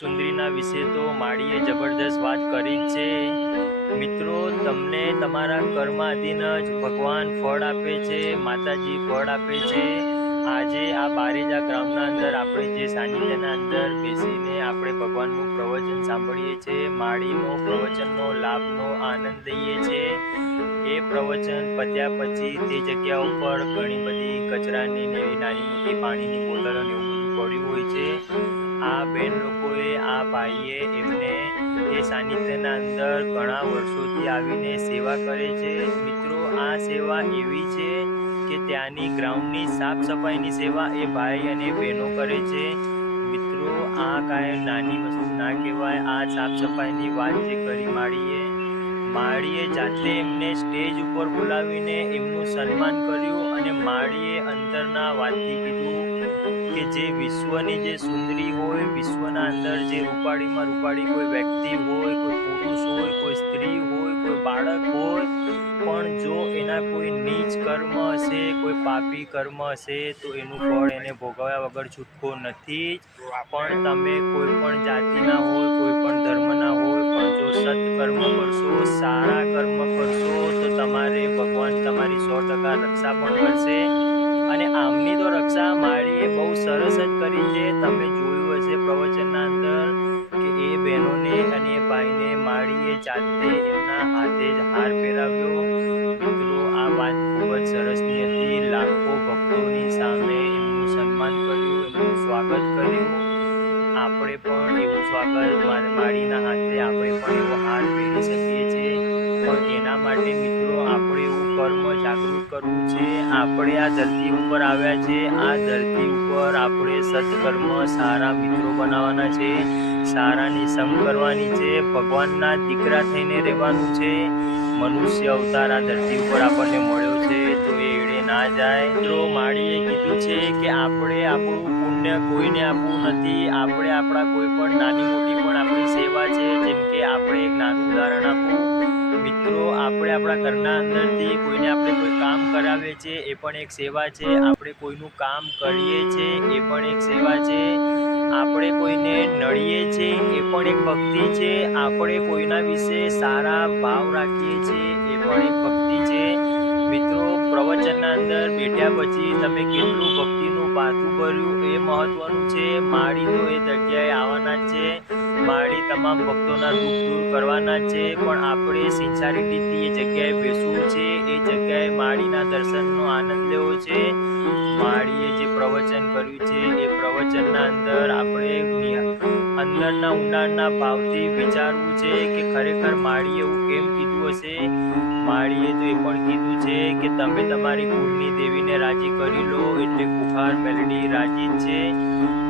સુંદરીના વિશે તો માળીએ જબરદસ્ત વાત કરી જ છે। મિત્રો, તમને તમારા કર્મ આધીન જ ભગવાન ફળ આપે છે, માતાજી ફળ આપે છે। આજે આ બારેજા ગ્રામના અંદર આપણે જે સાનિધ્યના અંદર બેસીને આપણે ભગવાનનું પ્રવચન સાંભળીએ છીએ, માળીનો પ્રવચનનો લાભનો આનંદ લઈએ છીએ। એ પ્રવચન પત્યા પછી તે જગ્યા ઉપર ઘણી બધી કચરાની ને એવી નાની મોટી પાણીની બોટલો ને એવું બધું પડ્યું હોય છે। આ બેન લોકોએ, આ ભાઈએ એમને એ સાનિધ્યના અંદર ઘણા વર્ષોથી આવીને સેવા કરે છે। મિત્રો, આ સેવા એવી છે કે ત્યાંની ગ્રાઉન્ડની સાફ સફાઈની સેવા એ ભાઈ અને બહેનો કરે છે। મિત્રો, આ કાંઈ નાની વસ્તુ ના કહેવાય। આ સાફ સફાઈની વાત જે કરી માળીએ જાતે એમને સ્ટેજ ઉપર બોલાવીને એમનું સન્માન કર્યું અને માળીએ અંતરના વાતથી કીધું કે જે વિશ્વની જે સુંદરી હોય, વિશ્વના અંદર જે રૂપાળીમાં રૂપાળી કોઈ વ્યક્તિ હોય, કોઈ પુરુષ હોય, કોઈ સ્ત્રી હોય, કોઈ બાળક હોય, પણ જો એના કોઈ નીચ કર્મ હશે, કોઈ પાપી કર્મ હશે તો એનું ફળ એને ભોગવ્યા વગર છૂટકો નથી જ। પણ તમે કોઈ પણ જાતિના હોય, કોઈ પણ ધર્મના હોય, પણ જો સત્કર્મ કરશો, સારા કર્મ કરશો તો તમારે ભગવાન તમારી 100% રક્ષા પણ કરશે। અને આમની તો રક્ષા માળીએ બહુ સરસ જ કરી છે। તમે જોયું હશે પ્રવચનના અંદર કે એ બહેનોને અને એ ભાઈને માળીએ જાતે એમના હાથે જ હાર પહેરાવ્યો। મિત્રો, આ વાત ખૂબ જ સરસની હતી। લાખો ભક્તોની સામે એમનું સન્માન કર્યું, એમનું સ્વાગત કર્યું। આપણે પણ એવું સ્વાગત માળીના હાથે આપણે પણ એવો હાર પહેરી શકીએ છીએ। પણ એના માટે મિત્રો આપણે એવું કર્મ જાગૃત કરવું છે। આપણે આ ધરતી ઉપર આવ્યા છે, આ ધરતી ઉપર આપણે સત્કર્મ, સારા મિત્રો બનાવવાના છે, સારાની સંગ કરવાની છે, ભગવાનના દીકરા થઈને રહેવાનું છે। મનુષ્ય અવતાર આ ધરતી ઉપર આપણને મળ્યો છે તો એ એળે ના જાય। મિત્રો, માળીએ કીધું છે કે આપણે આપણું પુણ્ય કોઈને આપવું નથી। આપણે આપણા કોઈ પણ નાની મોટી પણ આપણી સેવા છે। જેમ કે આપણે એક નાનું ઉદાહરણ આપું, મિત્રો, આપણે આપણા ઘરના અંદરથી કોઈને આપણે કોઈ કામ કરાવીએ છીએ એ પણ એક સેવા છે। આપણે કોઈનું કામ કરીએ છીએ એ પણ એક સેવા છે। આપણે કોઈને નડીએ છીએ એ પણ એક ભક્તિ છે। આપણે કોઈના વિશે સારા ભાવ રાખીએ છીએ એ પણ એક ભક્તિ છે। મિત્રો, પ્રવચનના અંદર બેઠ્યા પછી તમે કેટલું ભક્તિનું પાથું ભર્યું એ મહત્વનું છે। માળી તો એ જગ્યાએ આવવાના જ છે, માળી તમામ ભક્તોના દુઃખ દૂર કરવાના જ છે। પણ આપણે સિન્સારિટીથી એ જગ્યાએ બેસવું છે, એ જગ્યાએ માળીના દર્શનનો આનંદ લેવો છે। માળીએ જે પ્રવચન કર્યું છે એ પ્રવચનના અંદર આપણે અંદરના ઊંડાણના ભાવથી વિચારવું છે કે ખરેખર માળીએ એવું કેમ કીધું હશે। માળીએ તો એ પણ કીધું છે કે તમે તમારી કુળની દેવીને રાજી કરી લો એટલે કુખાર મેલડી રાજી જ છે।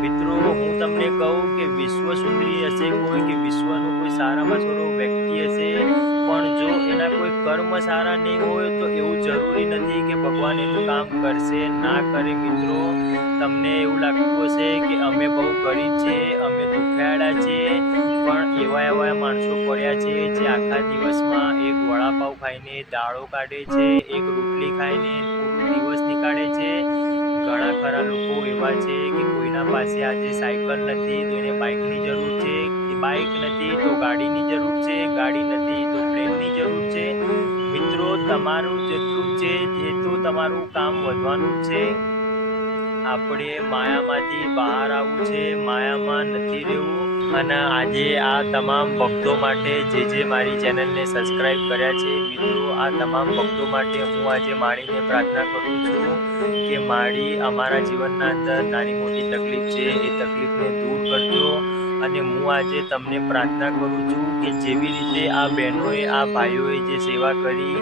મિત્રો, હું તમને કહું કે વિશ્વ સુંદરી હશે કોઈ, કે વિશ્વનો કોઈ સારામાં સારો વ્યક્તિ હશે, પણ જો એના કોઈ કર્મ સારા નહીં હોય તો એવું જરૂરી નથી કે ભગવાન એનું કામ કરશે ના કરે। મિત્રો, તમને એવું લાગતું હશે કે અમે બહુ ગરીબ છીએ, અમે દુખિયાળા છીએ, પણ એવા માણસો પડ્યા છે જે આખા દિવસમાં એક વડાપાવ ખાઈને દાડો કાઢે છે, એક રોટલી ખાઈને પૂરો દિવસ નીકાળે છે। ઘણા ખરા લોકો એવા છે કે કોઈના પાસે આજે સાયકલ નથી તો એને બાઇકની જરૂર છે, બાઇક નથી તો ગાડીની જરૂર છે, ગાડી નથી તો પ્લેનની જરૂર છે। મિત્રો, તમારું જેટલું છે એ તો તમારું કામ વધવાનું જ છે। આપણે માયામાંથી બહાર આવવું છે, માયામાં નથી રહેવું। અને આજે આ તમામ ભક્તો માટે જે મારી ચેનલને સબસ્ક્રાઈબ કર્યા છે, મિત્રો, આ તમામ ભક્તો માટે હું આજે માળીને પ્રાર્થના કરું છું કે માળી અમારા જીવનના અંદર નાની મોટી તકલીફ છે એ તકલીફને દૂર કરજો। અને હું આજે તમને પ્રાર્થના કરું છું કે જેવી રીતે આ બહેનોએ, આ ભાઈઓએ જે સેવા કરી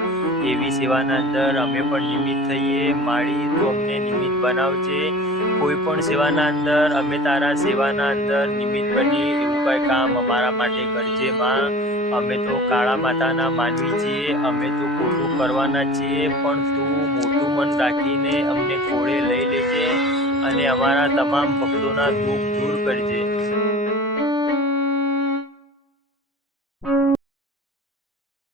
એવી સેવાના અંદર અમે પણ નિમિત્ત થઈએ। માળી, તું અમને નિમિત્ત બનાવજે। કોઈ પણ સેવાના અંદર અમે તારા સેવાના અંદર નિમિત્ત બની એવું કંઈ કામ અમારા માટે કરજે માં। અમે તો કાળા માતાના માનવી છીએ, અમે તો ખોટું કરવાના છીએ, પણ તું મોટું મન રાખીને અમને ખોળે લઈ લેજે અને અમારા તમામ ભક્તોના દુઃખ દૂર કરજે।